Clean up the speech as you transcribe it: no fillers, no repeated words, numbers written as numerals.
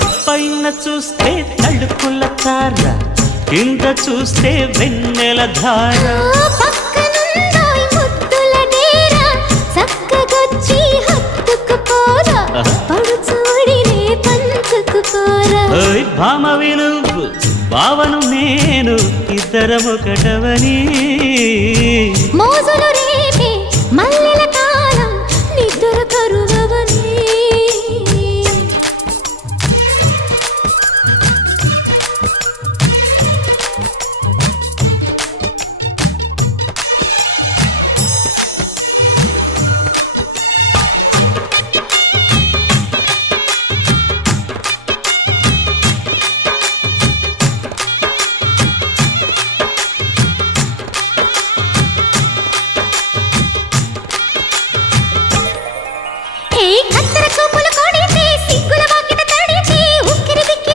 పైన చూస్తే తడుకుల తార, కింద చూస్తే వెన్నెల ధార. పక్కనుందోయ్ ముద్దుల డేరా, చక్కగొచ్చి హత్తుకుపోరా, పడు చూడినే పంచుకుపోరా. భామ విలువు భావను నేను, ఇద్దరమొకటవని మోజులు రేపే మల్లె